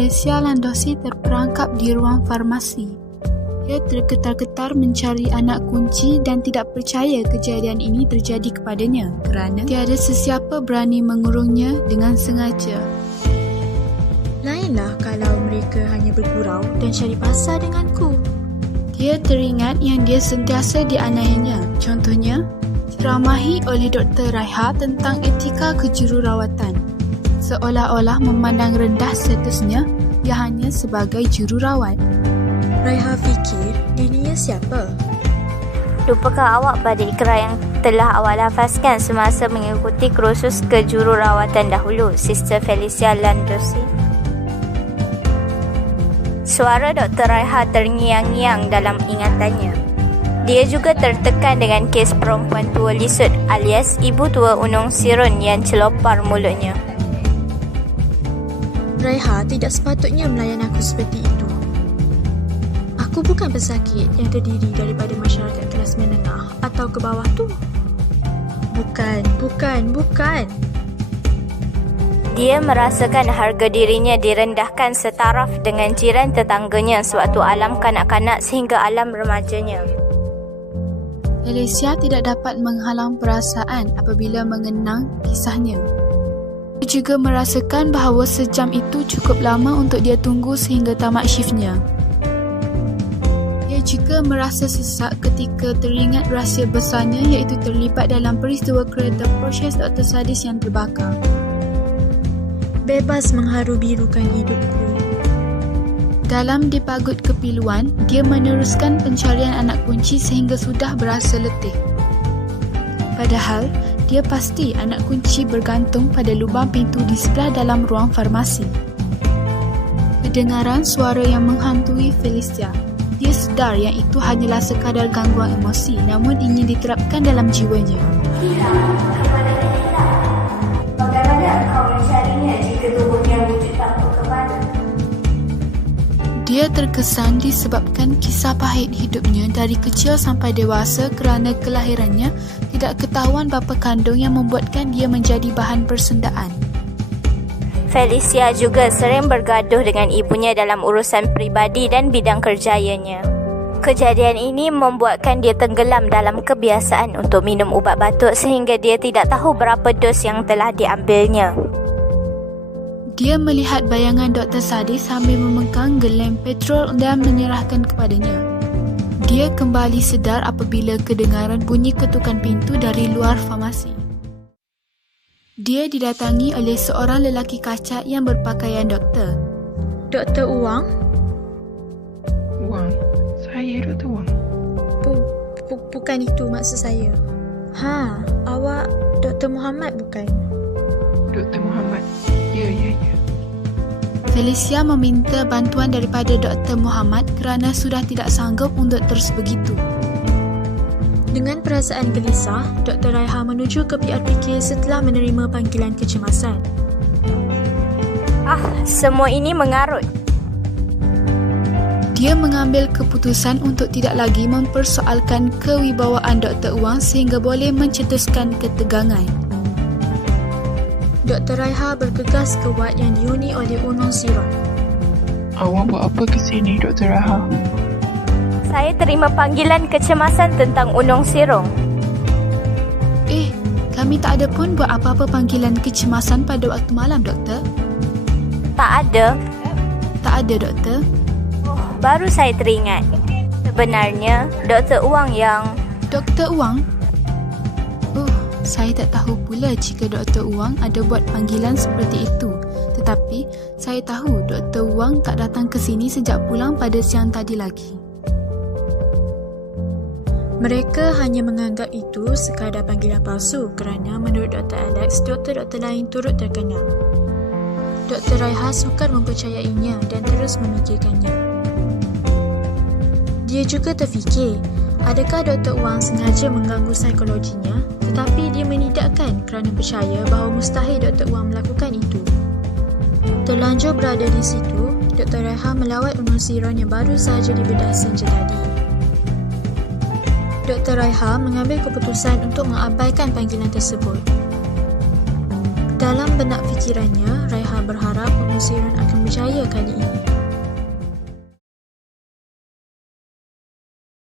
Felicia Landossi terperangkap di ruang farmasi. Dia tergetar-getar mencari anak kunci dan tidak percaya kejadian ini terjadi kepadanya kerana tiada sesiapa berani mengurungnya dengan sengaja. Lainlah kalau mereka hanya bergurau dan cari pasal denganku. Dia teringat yang dia sentiasa dianiayanya. Contohnya, diramahi oleh Dr. Raiha tentang etika kejururawatan. Seolah-olah memandang rendah statusnya, dia hanya sebagai jururawat. Raiha fikir dirinya siapa? Lupakah awak pada ikrar yang telah awak lafazkan semasa mengikuti kursus kejururawatan dahulu, Sister Felicia Landossi? Suara Dr. Raiha terngiang-ngiang dalam ingatannya. Dia juga tertekan dengan kes perempuan tua lisut alias ibu tua Unong Sirun yang celopar mulutnya. Raiha tidak sepatutnya melayan aku seperti itu. Aku bukan pesakit yang terdiri daripada masyarakat kelas menengah atau ke bawah tu. Bukan. Dia merasakan harga dirinya direndahkan setaraf dengan jiran tetangganya sewaktu alam kanak-kanak sehingga alam remajanya. Felicia tidak dapat menghalang perasaan apabila mengenang kisahnya. Dia juga merasakan bahawa sejam itu cukup lama untuk dia tunggu sehingga tamat shiftnya. Dia juga merasa sesak ketika teringat rahsia besarnya iaitu terlibat dalam peristiwa kereta Porsche Dr. Sadis yang terbakar. Bebas mengharu-birukan hidupku. Dalam dipagut kepiluan, dia meneruskan pencarian anak kunci sehingga sudah berasa letih. Padahal, dia pasti anak kunci bergantung pada lubang pintu di sebelah dalam ruang farmasi. Kedengaran suara yang menghantui Felicia. Dia sedar yang itu hanyalah sekadar gangguan emosi namun ingin diterapkan dalam jiwanya. Bagaimana kau mencarinya jika tubuhnya wujud tanpa kepala? Dia terkesan disebabkan kisah pahit hidupnya dari kecil sampai dewasa kerana kelahirannya tidak ketahuan bapa kandung yang membuatkan dia menjadi bahan persendaan. Felicia juga sering bergaduh dengan ibunya dalam urusan peribadi dan bidang kerjayanya. Kejadian ini membuatkan dia tenggelam dalam kebiasaan untuk minum ubat batuk sehingga dia tidak tahu berapa dos yang telah diambilnya. Dia melihat bayangan Dr. Sadis sambil memegang gelem petrol dan menyerahkan kepadanya. Dia kembali sedar apabila kedengaran bunyi ketukan pintu dari luar farmasi. Dia didatangi oleh seorang lelaki kacat yang berpakaian doktor. Dr. Uwang? Wang, saya Dr. Wang. Bukan itu maksud saya. Awak Dr. Muhammad bukan? Dr. Muhammad. Ya. Felicia meminta bantuan daripada Dr. Muhammad kerana sudah tidak sanggup untuk terus begitu. Dengan perasaan gelisah, Dr. Raiha menuju ke PRPK setelah menerima panggilan kecemasan. Semua ini mengarut. Dia mengambil keputusan untuk tidak lagi mempersoalkan kewibawaan Dr. Wang sehingga boleh mencetuskan ketegangan. Dr. Raiha bergegas ke wad yang dihuni oleh Unong Sirun. Awak buat apa ke sini, Dr. Raiha? Saya terima panggilan kecemasan tentang Unong Sirong. Kami tak ada pun buat apa-apa panggilan kecemasan pada waktu malam, doktor. Tak ada? Tak ada, doktor. Baru saya teringat. Sebenarnya, Dr. Uwang yang... Dr. Uwang? Saya tak tahu pula jika Dr. Uwang ada buat panggilan seperti itu. Tetapi, saya tahu Dr. Uwang tak datang ke sini sejak pulang pada siang tadi lagi. Mereka hanya menganggap itu sekadar panggilan palsu kerana menurut Dr. Alex, doktor-doktor lain turut terkenal. Dr. Raiha sukar mempercayainya dan terus memikirkannya. Dia juga terfikir, adakah Dr. Wang sengaja mengganggu psikologinya, tetapi dia menidakkan kerana percaya bahawa mustahil Dr. Wang melakukan itu. Terlanjur berada di situ, Dr. Raiha melawat Unong Sirun yang baru sahaja dibedah senja tadi. Dr. Raiha mengambil keputusan untuk mengabaikan panggilan tersebut. Dalam benak fikirannya, Raiha berharap pengusiran akan berjaya kali ini.